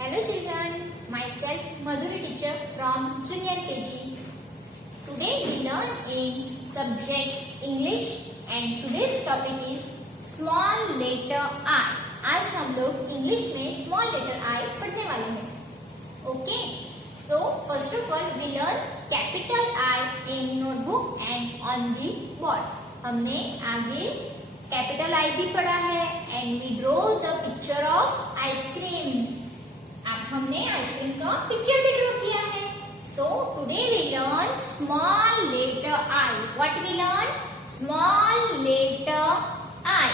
Hello children, myself Madhuri teacher from Junior KG. Today we learn in subject English and today's topic is small letter I. आज हम लोग English में small letter I पढ़ने वाले हैं. Okay, so first of all we learn capital I in notebook and on the board. हमने आगे capital I भी पढ़ा है and we draw the picture of ice cream. अब हमने आइसक्रीम का पिक्चर भी ड्रॉ किया है. So today we learn small letter I. What we learn? Small letter I.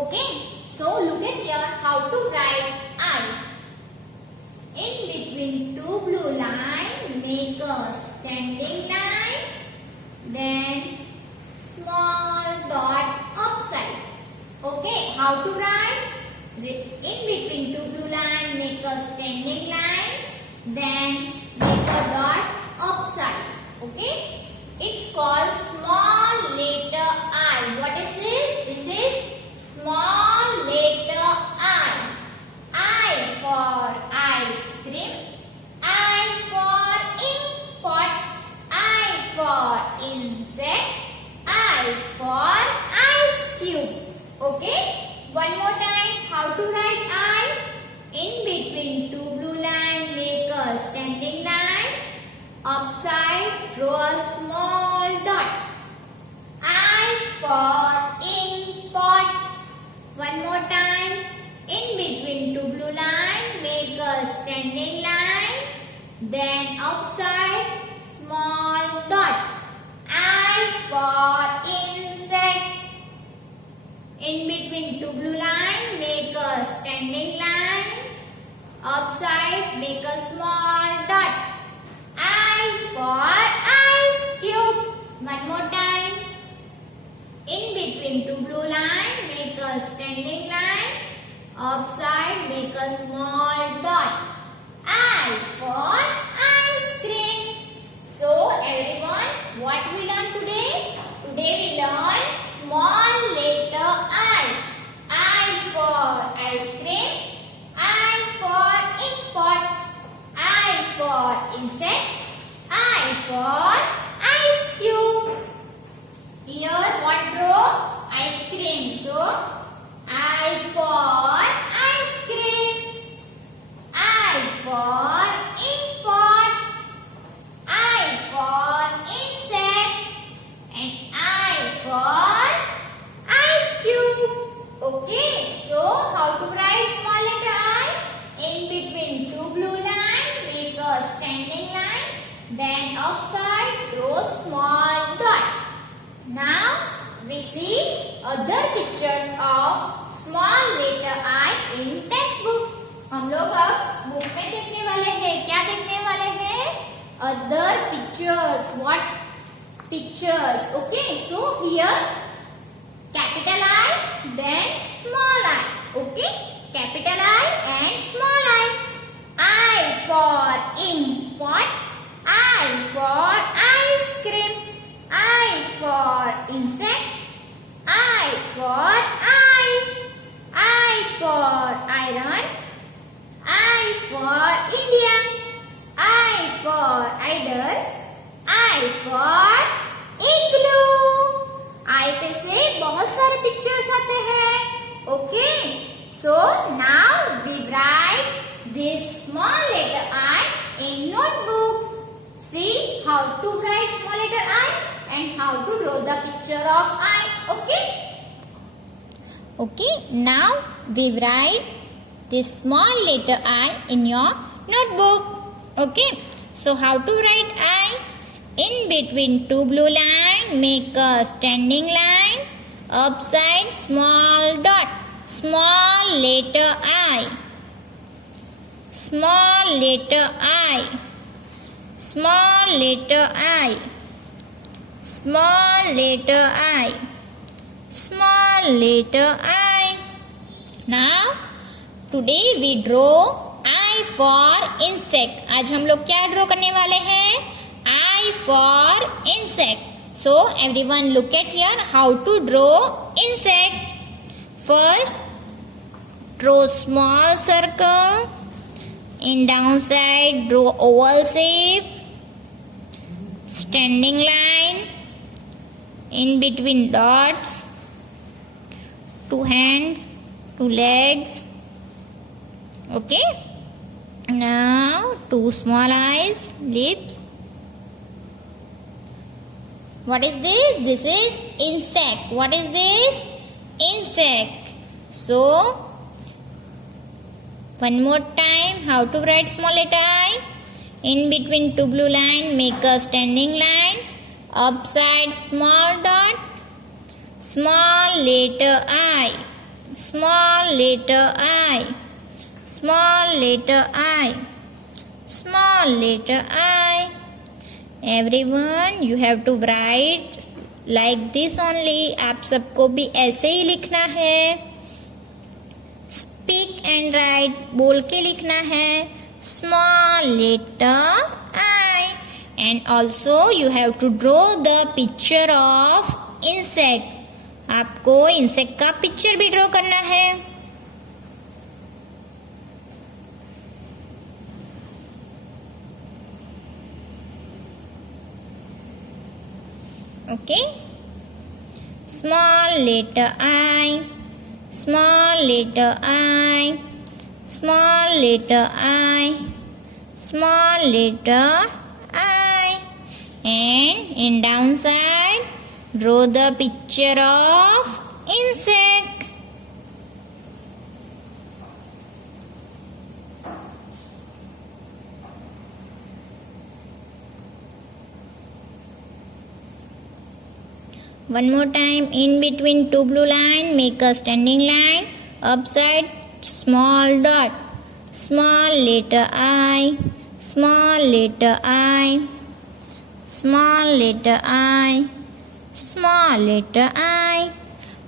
Okay. So look at here how to write I. In between two blue lines, make a standing line. Then small dot upside. Okay. How to write? In between two blue lines, make a standing line, then make a dot upside. Okay? It's called small letter I. What is this? This is small letter I. I for ice cream. I for ink pot. I for insect. I for ice cube. Okay? One more time. How to write I? In between two blue lines, make a standing line. Upside, draw a small dot. I for ink pot. One more time. In between two blue lines, make a standing line. Then upside, small dot. I for insect. In between two blue lines, make a standing line. Upside, make a small dot. I for ice cube. One more time. In between two blue lines, make a standing line. Upside, make a small dot. I for ice cream. So everyone, what we learn today? Today we learn small letter I. I for ice cream. I for ink pot. I for insect. I for ice cube. Here what draw? Ice cream. So I for ice cream. I for ink pot. I for insect. And I for ice cube. Okay, so how to write small letter I? In between two blue lines, make a standing line. Then upside, draw small dot. Now we see other pictures of small letter I in textbook. हम लोग अब book में देखने वाले हैं. क्या देखने वाले हैं? Other pictures. What pictures? Okay, so here capital I, then small I. Okay, capital I and small I. I for ink pot. I for ice cream. I for insect. I for ice. I for iron. I for India. I for idol. I for igloo. आई पे से बहुत सारे pictures आते हैं. Okay, so now we write this small letter I in notebook. See how to write small letter I and how to draw the picture of I. Okay, okay, now we write this small letter I in your notebook. Okay, so how to write I? In between two blue lines, make a standing line. Upside, small dot. Small letter I. Small letter I. Small letter I. Small letter I. Small letter I. Now, today we draw I for insect. आज हम लोग क्या draw करने वाले हैं? I for insect. So everyone look at here how to draw insect. First draw small circle, In downside, draw oval shape, standing line, in between dots, two hands, two legs. Okay. Now two small eyes, lips. What is this? This is insect. What is this? Insect. So, one more time, how to write small letter I? In between two blue line, make a standing line. Upside small dot, small letter I. Small letter I. Small letter I. Small letter I. Everyone, you have to write like this only. आप सबको भी ऐसे ही लिखना है. Speak and write, बोल के लिखना है. Small letter I. And also you have to draw the picture of insect. आपको insect का picture भी draw करना है. Okay. Small letter I. Small letter I. Small letter I. Small letter I. And in downside, draw the picture of insect. One more time, in between two blue line, make a standing line. Upside small dot, small letter I, small letter I, small letter I, small letter I.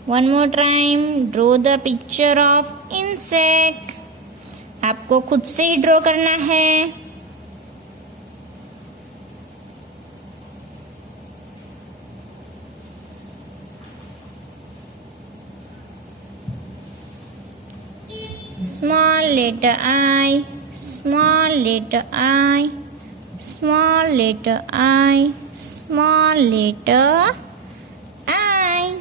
One more time, draw the picture of insect. आपको खुद से ही draw करना है. Small letter I, small letter I, small letter I, small letter I.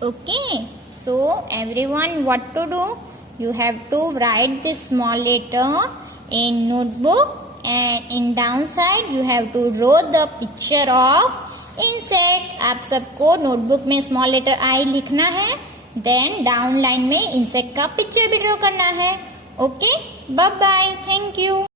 Okay, so everyone, what to do? You have to write this small letter in notebook, and in downside you have to draw the picture of insect. आप सबको notebook में small letter I लिखना है, then down line में insect का picture भी draw करना है. Okay, bye bye, thank you.